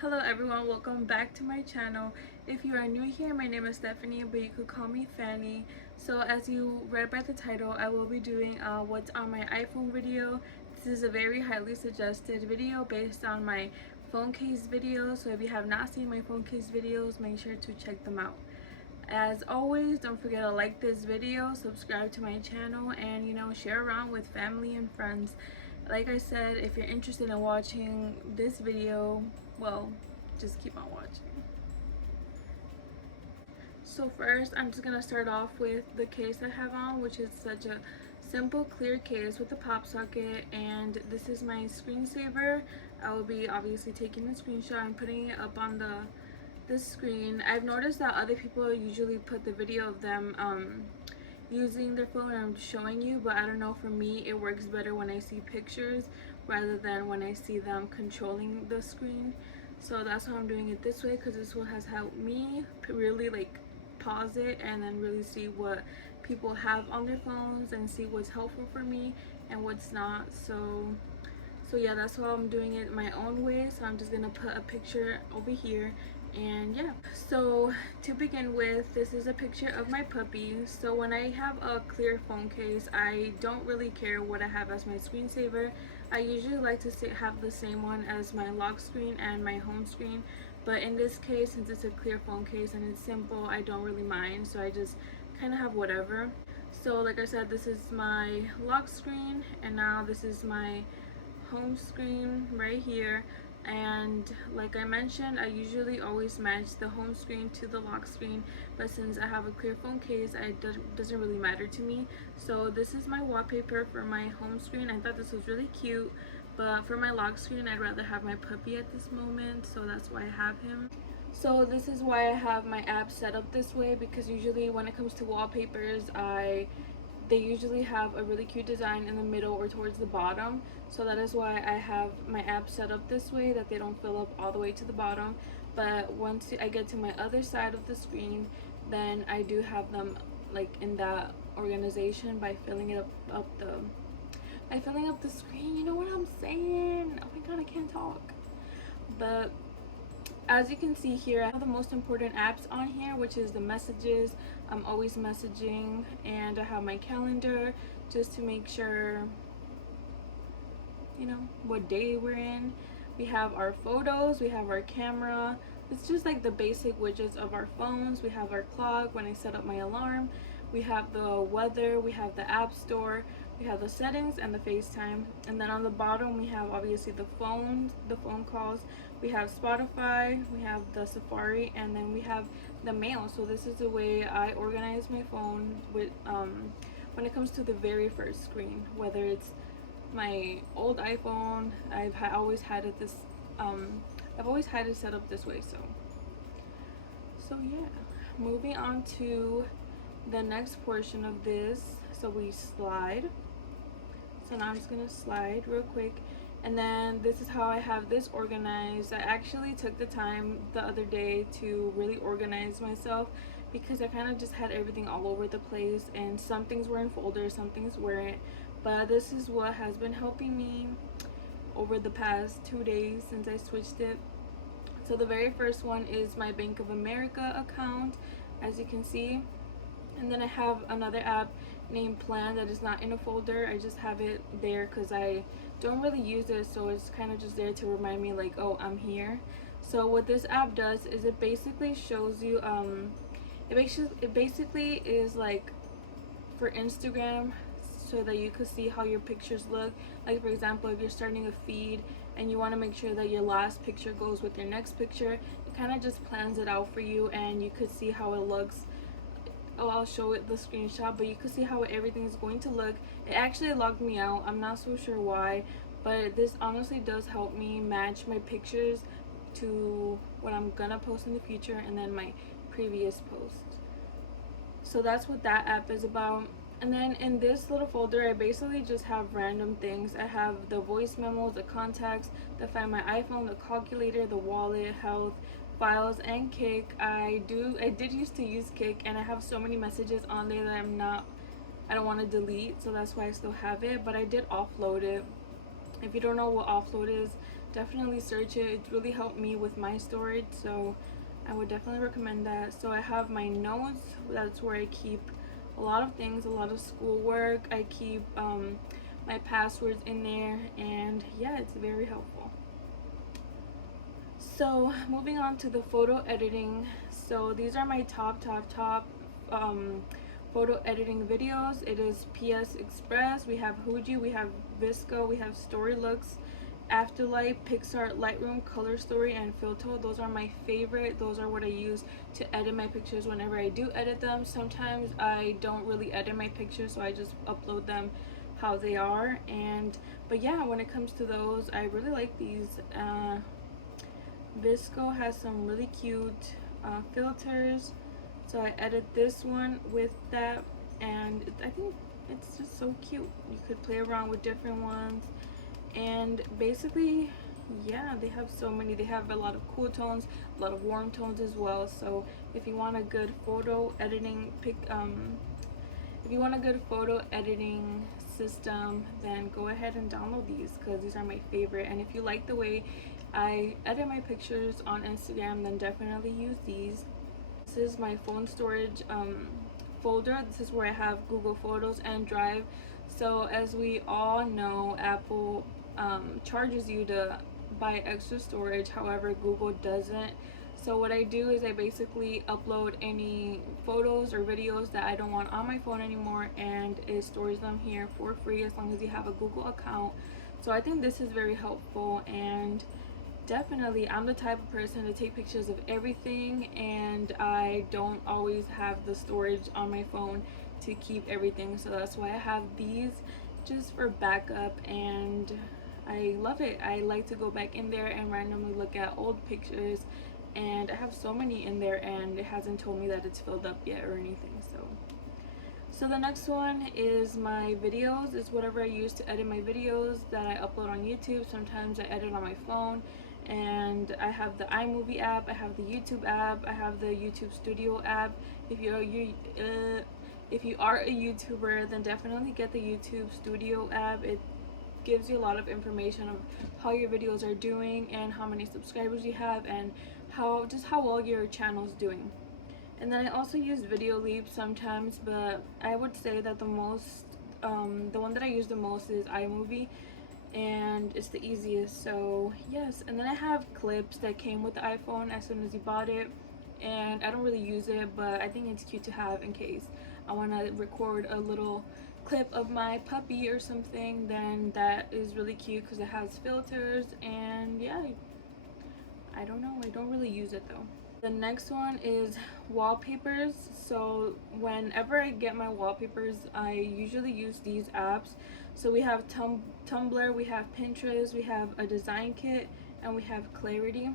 Hello everyone, welcome back to my channel. If you are new here, my name is Stephanie, but you could call me Fanny. So as you read by the title, I will be doing what's on my iPhone video. This is a very highly suggested video based on my phone case video. So if you have not seen my phone case videos, make sure to check them out. As always, don't forget to like this video, subscribe to my channel, and share around with family and friends. Like I said, if you're interested in watching this video, well, just keep on watching. So first, I'm just gonna start off with the case I have on, which is such a simple clear case with a pop socket, and this is my screensaver. I will be obviously taking a screenshot and putting it up on the screen. I've noticed that other people usually put the video of them using their phone, and I'm showing you, but I don't know, for me it works better when I see pictures rather than when I see them controlling the screen. So that's why I'm doing it this way, because this one has helped me really like pause it and then really see what people have on their phones and see what's helpful for me and what's not. So yeah, that's why I'm doing it my own way. So I'm just gonna put a picture over here, and yeah. So to begin with, this is a picture of my puppy. So when I have a clear phone case, I don't really care what I have as my screensaver. I usually like to have the same one as my lock screen and my home screen, but in this case, since it's a clear phone case and it's simple, I don't really mind, so I just kind of have whatever. So like I said, this is my lock screen, and now this is my home screen right here. And like I mentioned, I usually always match the home screen to the lock screen, but since I have a clear phone case, it doesn't really matter to me. So this is my wallpaper for my home screen. I thought this was really cute, but for my lock screen, I'd rather have my puppy at this moment, so that's why I have him. So this is why I have my app set up this way, because usually when it comes to wallpapers, they usually have a really cute design in the middle or towards the bottom. So that is why I have my app set up this way, that they don't fill up all the way to the bottom. But once I get to my other side of the screen, then I do have them like in that organization by filling it up the screen. You know what I'm saying? Oh my god, I can't talk. But as you can see here, I have the most important apps on here, which is the messages. I'm always messaging, and I have my calendar just to make sure what day we're in. We have our photos, we have our camera. It's just like the basic widgets of our phones. We have our clock when I set up my alarm. We have the weather, we have the app store, we have the settings and the FaceTime. And then on the bottom we have obviously the phone calls. We have Spotify, we have the Safari, and then we have the mail. So this is the way I organize my phone with when it comes to the very first screen, whether it's my old iPhone. I've always had it set up this way. So yeah, moving on to the next portion of this. So we slide. So now I'm just gonna slide real quick, and then this is how I have this organized. I actually took the time the other day to really organize myself, because I kind of just had everything all over the place, and some things were in folders, some things weren't. But this is what has been helping me over the past 2 days since I switched it. So the very first one is my Bank of America account, as you can see. And then I have another app named Plan that is not in a folder. I just have it there because I don't really use it, so it's kind of just there to remind me like, oh, I'm here. So what this app does is it basically shows you it basically is like for Instagram, so that you could see how your pictures look. Like for example, if you're starting a feed and you want to make sure that your last picture goes with your next picture, it kind of just plans it out for you, and you could see how it looks. Oh, I'll show it the screenshot, but you could see how everything is going to look. It actually logged me out. I'm not so sure why, but this honestly does help me match my pictures to what I'm gonna post in the future and then my previous post. So that's what that app is about. And then in this little folder, I basically just have random things. I have the voice memos, the contacts, the Find My iPhone, the calculator, the wallet, health, files, and Kick. I did used to use Kick, and I have so many messages on there that I don't want to delete, so that's why I still have it. But I did offload it. If you don't know what offload is, definitely search it. It really helped me with my storage, so I would definitely recommend that. So I have my notes. That's where I keep a lot of things, a lot of schoolwork. I keep my passwords in there, and yeah, it's very helpful. So moving on to the photo editing. So these are my top photo editing videos. It is PS Express, we have Fuji, we have Visco, we have Storylooks, Afterlight, Pixar, Lightroom, Color Story, and Filto. Those are my favorite. Those are what I use to edit my pictures whenever I do edit them. Sometimes I don't really edit my pictures, so I just upload them how they are. But yeah, when it comes to those, I really like these. Visco has some really cute filters, so I edit this one with that, and I think it's just so cute. You could play around with different ones, and basically, yeah, they have so many. They have a lot of cool tones, a lot of warm tones as well. So if you want a good photo editing if you want a good photo editing system, then go ahead and download these, because these are my favorite. And if you like the way I edit my pictures on Instagram, then definitely use these. This is my phone storage folder. This is where I have Google Photos and Drive. So as we all know, Apple charges you to buy extra storage, however Google doesn't. So what I do is I basically upload any photos or videos that I don't want on my phone anymore, and it stores them here for free as long as you have a Google account. So I think this is very helpful, and definitely I'm the type of person to take pictures of everything, and I don't always have the storage on my phone to keep everything. So that's why I have these, just for backup, and I love it. I like to go back in there and randomly look at old pictures, and I have so many in there, and it hasn't told me that it's filled up yet or anything. So the next one is my videos. It's whatever I use to edit my videos that I upload on YouTube. Sometimes I edit on my phone, and I have the iMovie app, I have the YouTube app, I have the YouTube Studio app. If you are a YouTuber, then definitely get the YouTube Studio app. It gives you a lot of information of how your videos are doing and how many subscribers you have, and how well your channel is doing. And then I also use Video Leap sometimes, but I would say that the one that I use the most is iMovie, and it's the easiest. So yes, and then I have clips that came with the iPhone as soon as you bought it, and I don't really use it, but I think it's cute to have in case I want to record a little clip of my puppy or something. Then that is really cute because it has filters, and yeah, I don't know, I don't really use it though. The next one is wallpapers. So whenever I get my wallpapers, I usually use these apps. So we have Tumblr, we have Pinterest, we have a design kit, and we have Clarity.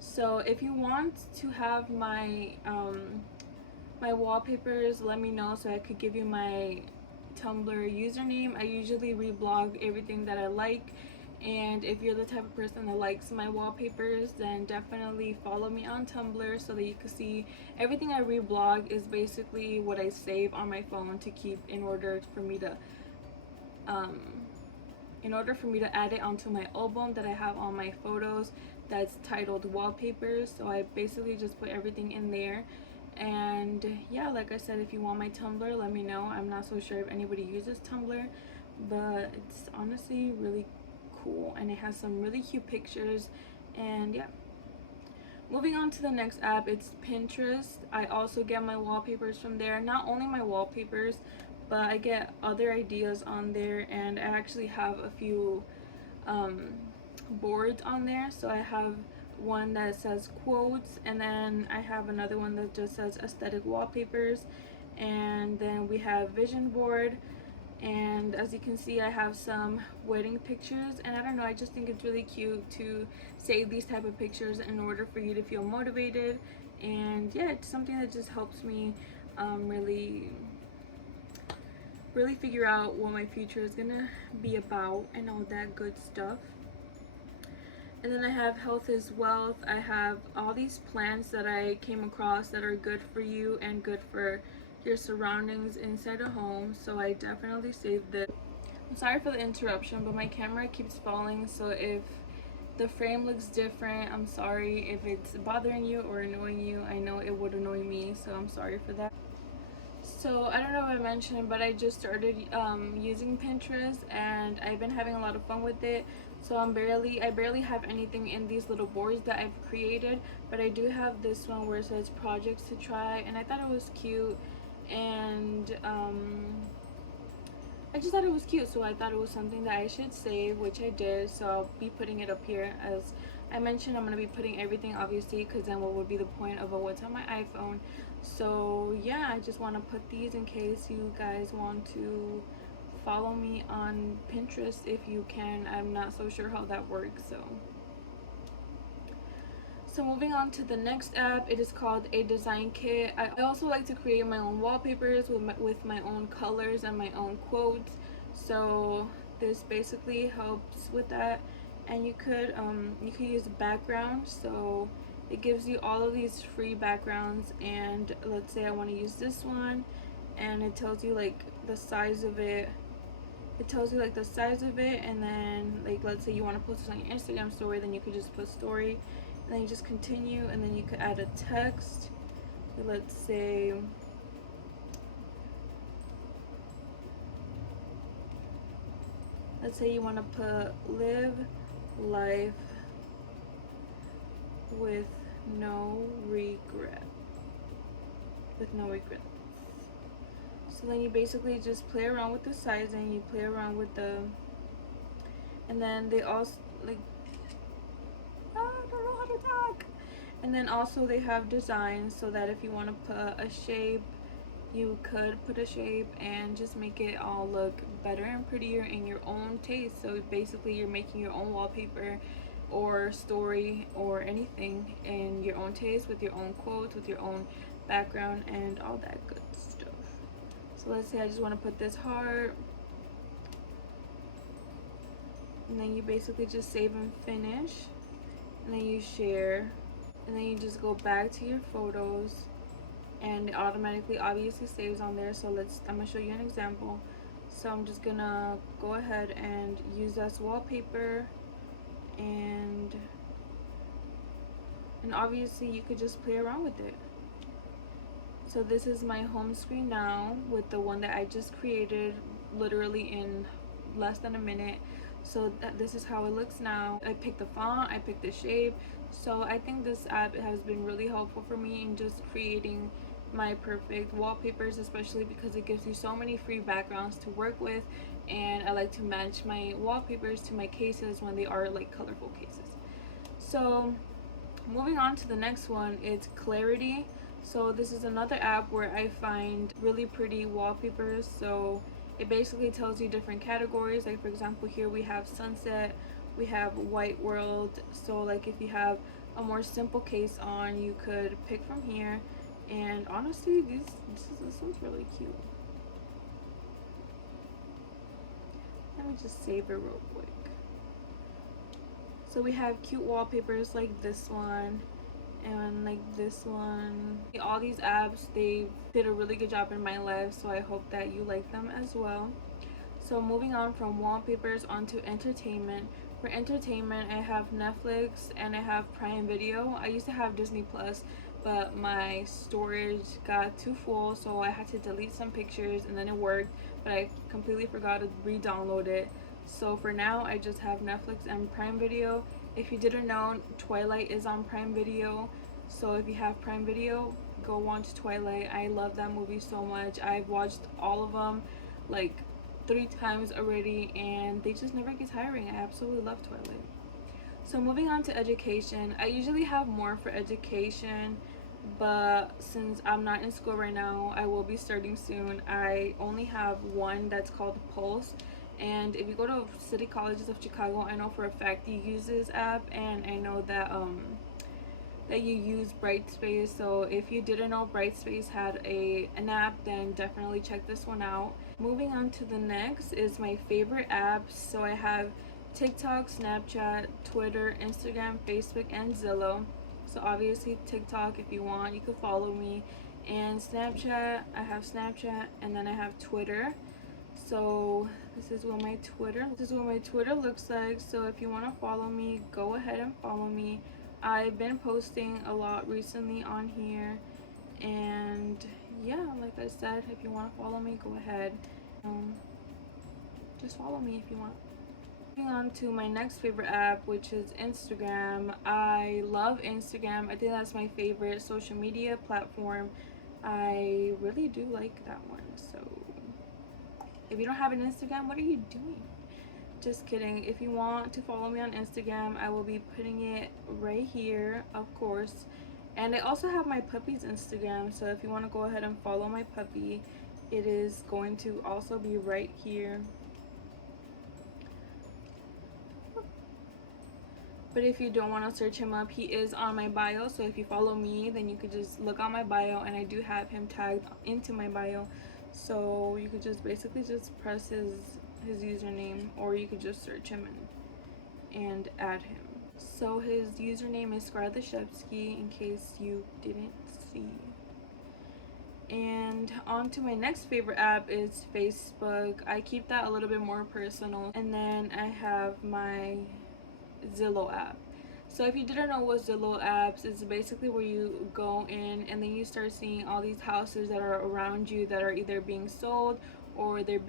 So if you want to have my my wallpapers, let me know so I could give you my Tumblr username. I usually reblog everything that I like, and if you're the type of person that likes my wallpapers, then definitely follow me on Tumblr so that you can see everything I reblog is basically what I save on my phone to keep in order for me to add it onto my album that I have all my photos that's titled Wallpapers. So I basically just put everything in there. And yeah, like I said, if you want my Tumblr, let me know. I'm not so sure if anybody uses Tumblr, but it's honestly really cool, and it has some really cute pictures. And yeah, moving on to the next app, it's Pinterest. I also get my wallpapers from there. Not only my wallpapers, but I get other ideas on there, and I actually have a few boards on there. So I have one that says quotes, and then I have another one that just says aesthetic wallpapers, and then we have vision board. And as you can see, I have some wedding pictures, and I don't know, I just think it's really cute to save these type of pictures in order for you to feel motivated. And yeah, it's something that just helps me really figure out what my future is gonna be about and all that good stuff. And then I have Health is Wealth. I have all these plants that I came across that are good for you and good for your surroundings inside a home, so I definitely saved this. I'm sorry for the interruption, but my camera keeps falling, so if The frame looks different. I'm sorry if it's bothering you or annoying you. I know it would annoy me, so I'm sorry for that. So I don't know if I mentioned, but I just started using Pinterest, and I've been having a lot of fun with it. So I barely have anything in these little boards that I've created, but I do have this one where it says projects to try, and I thought it was cute, and I just thought it was cute, so I thought it was something that I should save, which I did. So I'll be putting it up here. As I mentioned, I'm going to be putting everything, obviously, because then what would be the point of a what's on my iPhone. So yeah, I just want to put these in case you guys want to follow me on Pinterest if you can. I'm not so sure how that works, so moving on to the next app, it is called a design kit. I also like to create my own wallpapers with my own colors and my own quotes. So this basically helps with that. And you could use backgrounds. So it gives you all of these free backgrounds. And let's say I want to use this one, and it tells you like the size of it. It tells you like the size of it, and then like let's say you want to post this on your Instagram story, then you could just put story. And then you just continue, and then you could add a text. Let's say you want to put live life with no regret. So then you basically just play around with the sizing, you play around with the, and then they also like, talk. And then also they have designs, so that if you want to put a shape, you could put a shape and just make it all look better and prettier in your own taste. So basically you're making your own wallpaper or story or anything in your own taste, with your own quotes, with your own background and all that good stuff. So let's say I just want to put this heart, and then you basically just save and finish, and then you share, and then you just go back to your photos, and it automatically obviously saves on there. So I'm gonna show you an example. So I'm just gonna go ahead and use as wallpaper, and obviously you could just play around with it. So this is my home screen now with the one that I just created literally in less than a minute. So this is how it looks now. I picked the font, I picked the shape. So I think this app has been really helpful for me in just creating my perfect wallpapers, especially because it gives you so many free backgrounds to work with, and I like to match my wallpapers to my cases when they are like colorful cases. So moving on to the next one, it's Clarity. So this is another app where I find really pretty wallpapers. So it basically tells you different categories. Like for example, here we have sunset, we have white world. So like if you have a more simple case on, you could pick from here. And honestly, this one's really cute. Let me just save it real quick. So we have cute wallpapers like this one and like this one. All these apps, they did a really good job in my life, so I hope that you like them as well. So moving on from wallpapers onto entertainment. For entertainment, I have Netflix and I have Prime Video. I used to have Disney Plus, but my storage got too full, so I had to delete some pictures, and then it worked, but I completely forgot to re-download it. So for now, I just have Netflix and Prime Video. If you didn't know, Twilight is on Prime Video. So if you have Prime Video, go watch Twilight. I love that movie so much. I've watched all of them like 3 times already, and they just never get tiring. I absolutely love Twilight. So moving on to education, I usually have more for education, but since I'm not in school right now, I will be starting soon. I only have one that's called Pulse, and if you go to City Colleges of Chicago, I know for a fact you use this app, and I know that that you use Brightspace. So if you didn't know Brightspace had an app, then definitely check this one out. Moving on to the next is my favorite apps. So I have TikTok, Snapchat, Twitter, Instagram, Facebook, and Zillow. So obviously TikTok, if you want, you can follow me. And Snapchat, I have Snapchat, and then I have Twitter. So This is what my Twitter looks like. So if you want to follow me, go ahead and follow me. I've been posting a lot recently on here, and yeah, like I said, if you want to follow me, go ahead. Just follow me if you want. Moving on to my next favorite app, which is Instagram. I love Instagram. I think that's my favorite social media platform. I really do like that one. So if you don't have an Instagram, what are you doing? Just kidding. If you want to follow me on Instagram, I will be putting it right here, of course. And I also have my puppy's Instagram, so if you want to go ahead and follow my puppy, it is going to also be right here. But if you don't want to search him up, he is on my bio. So if you follow me, then you could just look on my bio, and I do have him tagged into my bio. So you could just basically just press his username, or you could just search him and add him. So his username is Scarleshevsky, in case you didn't see. And on to my next favorite app is Facebook. I keep that a little bit more personal. And then I have my Zillow app. So if you didn't know what Zillow apps is, basically where you go in and then you start seeing all these houses that are around you that are either being sold or they're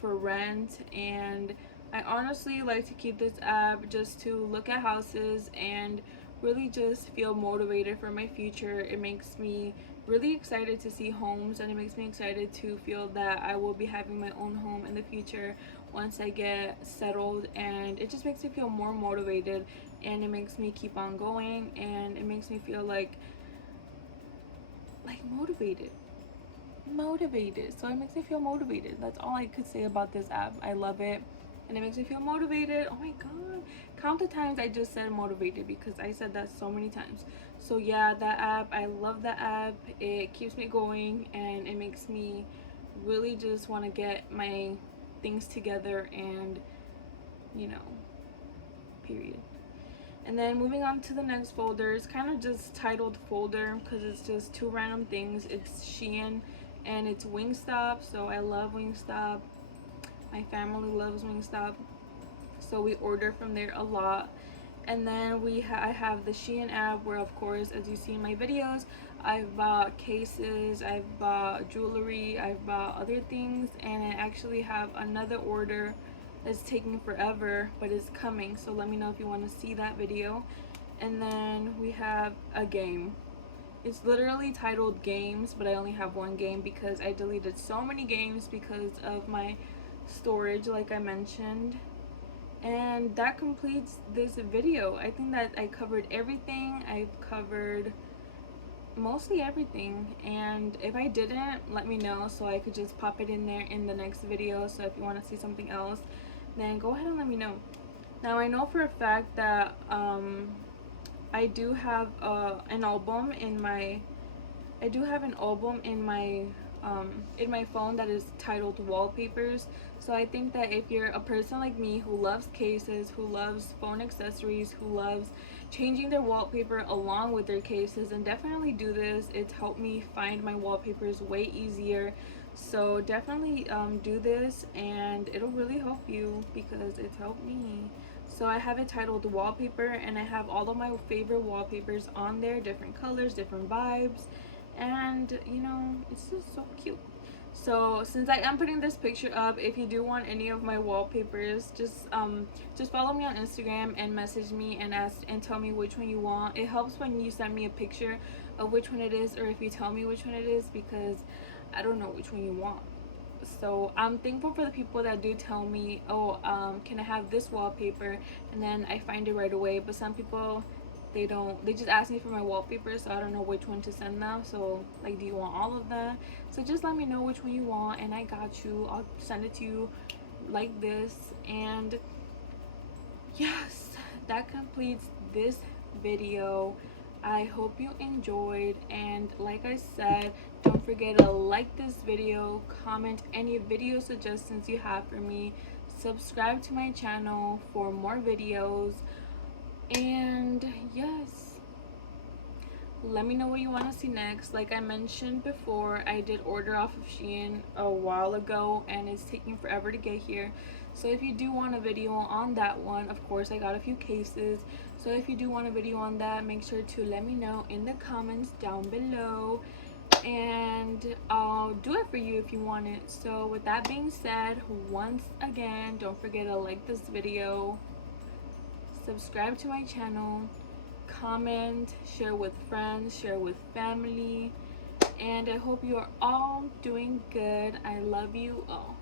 for rent. And I honestly like to keep this app just to look at houses and really just feel motivated for my future. It makes me really excited to see homes, and it makes me excited to feel that I will be having my own home in the future once I get settled. And it just makes me feel more motivated, and it makes me keep on going, and it makes me feel like motivated. So it makes me feel motivated. That's all I could say about this app. I love it, and it makes me feel motivated. Oh my god, count the times I just said motivated, because I said that so many times. So yeah, that app, I love that app. It keeps me going, and it makes me really just want to get my things together, and period. And then moving on to the next folder, it's kind of just titled folder because it's just two random things. It's Shein and it's Wingstop. So I love Wingstop. My family loves Wingstop, so we order from there a lot. And then I have the Shein app, where of course, as you see in my videos, I've bought cases, I've bought jewelry, I've bought other things, and I actually have another order that's taking forever, but it's coming. So let me know if you want to see that video. And then we have a game. It's literally titled games, but I only have one game because I deleted so many games because of my storage, like I mentioned. And that completes this video. I think that I covered everything. I've covered mostly everything, and if I didn't, let me know so I could just pop it in there in the next video. So if you want to see something else, then go ahead and let me know. Now I know for a fact that I do have an album in my in my phone that is titled Wallpapers. So I think that if you're a person like me who loves cases, who loves phone accessories, who loves changing their wallpaper along with their cases, then definitely do this. It's helped me find my wallpapers way easier. So definitely do this, and it'll really help you because it's helped me. So I have it titled Wallpaper, and I have all of my favorite wallpapers on there, different colors, different vibes, and it's just so cute. So since I am putting this picture up, if you do want any of my wallpapers, just follow me on Instagram and message me and ask and tell me which one you want. It helps when you send me a picture of which one it is, or if you tell me which one it is, because I don't know which one you want. So I'm thankful for the people that do tell me, oh, can I have this wallpaper, and then I find it right away. But some people, they just ask me for my wallpaper, so I don't know which one to send them. So like, do you want all of them? So just let me know which one you want, and I got you. I'll send it to you like this. And yes, that completes this video. I hope you enjoyed, and like I said, don't forget to like this video, comment any video suggestions you have for me, subscribe to my channel for more videos, and yes, Let me know what you want to see next. Like I mentioned before, I did order off of Shein a while ago and it's taking forever to get here. So if you do want a video on that one, of course I got a few cases. So if you do want a video on that, make sure to let me know in the comments down below. And I'll do it for you if you want it. So with that being said, once again, don't forget to like this video, subscribe to my channel, comment, share with friends, share with family, and I hope you are all doing good. I love you all.